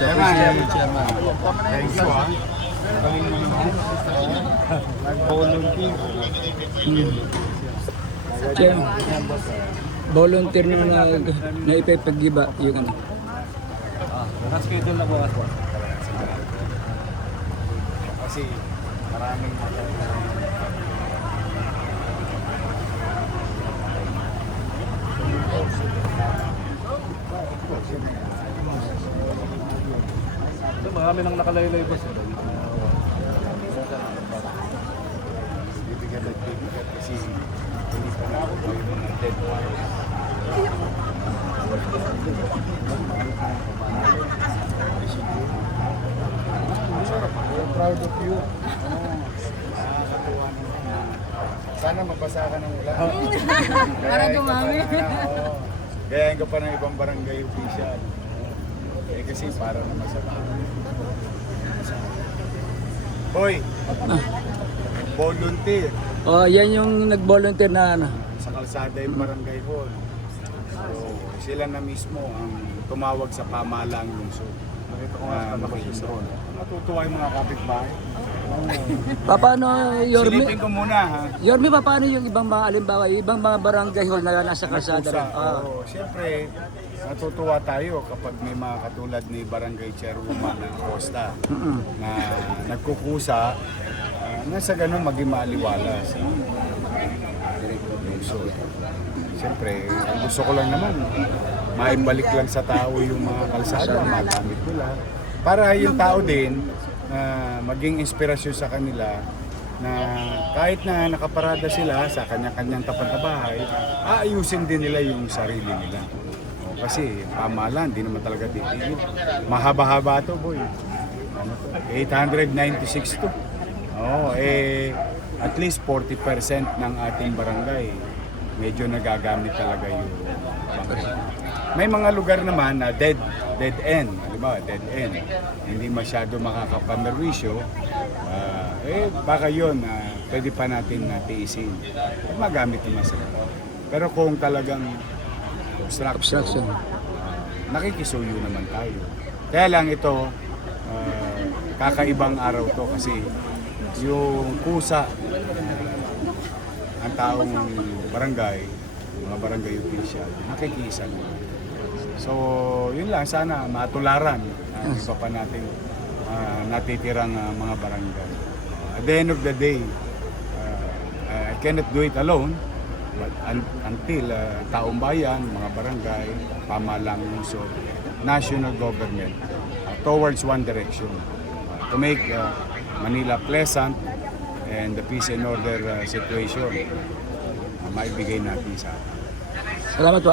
Chairman, Chairman. Thank you ah. Nag-volunteer. Chairman. Volunteer na nag na ipapag-iba yung ano. Nakaschedule na bukas po. Kasi maraming So, marami nang nakalaylay boss. bibigyan at bibigyan kasi hindi pa nakukuha yung dead bodies. I'm proud of you. Sana mabasa ka ng ulan. Para dumami. Gayahin ka pa ng ibang barangay official. Eh kasi para naman sa bahay. Hoy! Volunteer Oh, yan yung nag-volunteer na ano. sa kalsada yung barangay hall. So, sila na mismo ang tumawag sa pamahalang lungsod. Nakita ko nga nakikisron. Natutuwa yung mga kapitbahay. Pa, Paano, Yorme? Silipin ko muna ha. Yorme, pa, paano yung ibang mga alimbawa, yung ibang mga barangay hall na nasa kalsada Nagkusa. rin? Ah. Oo, Siyempre, natutuwa tayo kapag may mga katulad ni Barangay Chairwoman ng Costa na nagkukusa uh, na sa ganun maging maaliwala sa lungsod. Siyempre, ang gusto ko lang naman, maibalik lang sa tao yung mga kalsada, magamit nila. Para yung tao din, na maging inspirasyon sa kanila na kahit na nakaparada sila sa kanya-kanyang tapat na bahay, aayusin din nila yung sarili nila. O, kasi pamahalaan, di naman talaga titigil. Mahaba-haba to, boy. Ano to? 896 to. Oo, eh, at least 40% ng ating barangay medyo nagagamit talaga yung bangkay. May mga lugar naman na dead dead end, halimbawa dead end, hindi masyado makakapamerwisyo, ah, eh baka yun, ah, pwede pa natin na tiisin. At magamit naman sila. Pero kung talagang obstruction, Obstruction. nakikisuyo naman tayo. Kaya lang ito, ah, kakaibang araw to kasi yung kusa ang taong barangay, mga barangay official, nakikisa na. So, yun lang, sana matularan ang iba pa nating ah, natitirang ah, mga barangay. At the end of the day, ah, I cannot do it alone, but un- until ah, taong bayan, mga barangay, pamalang lungsod, national government, ah, towards one direction, ah, to make ah, Manila pleasant and the peace and order ah, situation ah, maibigay natin sa atin. Salamat po.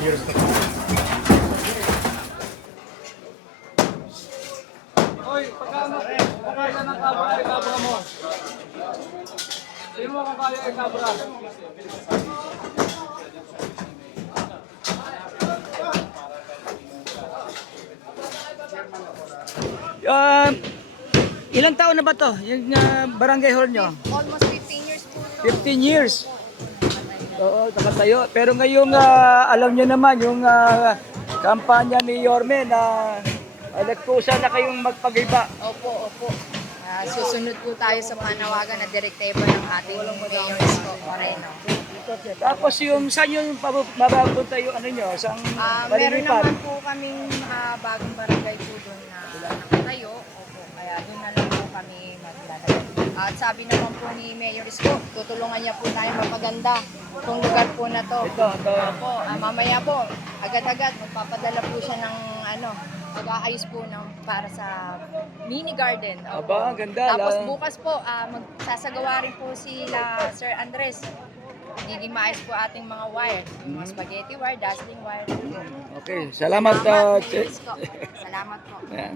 Renz, Renz. Oy, pagkano kaya ng kabra ay kabra mo? Sino mo kaya ay kabra? Um, ilang taon na ba to? Yung uh, barangay hall nyo? Almost 15 years po. 15 years. Oo, nakatayo. Pero ngayong ah, alam niyo naman yung ah, kampanya ni Yorme na uh, nagkusa na kayong magpagiba. Opo, opo. Ah, susunod po tayo sa panawagan na direktiba ng ating Mayor Isko Moreno. Tapos yung saan yung mapapunta yung ano nyo? Sa Ah, meron naman po kaming ah, bagong barangay po doon na nakatayo. Opo, kaya doon na lang po kami maglalagay. At sabi naman po ni Mayor Isko, tutulungan niya po tayo mapaganda itong lugar po na to. Ito, ito. Po, ah, mamaya po, agad-agad magpapadala po siya ng ano, pag-aayos po ng para sa mini garden. Opo. Aba, ang ganda. Tapos La- bukas po, ah, magsasagawa rin po sila Sir Andres. Magiging maayos po ating mga wire. Mga spaghetti wire, dazzling wire. Okay, salamat. ah, Mayor Che- Isko. Salamat po. Ayan.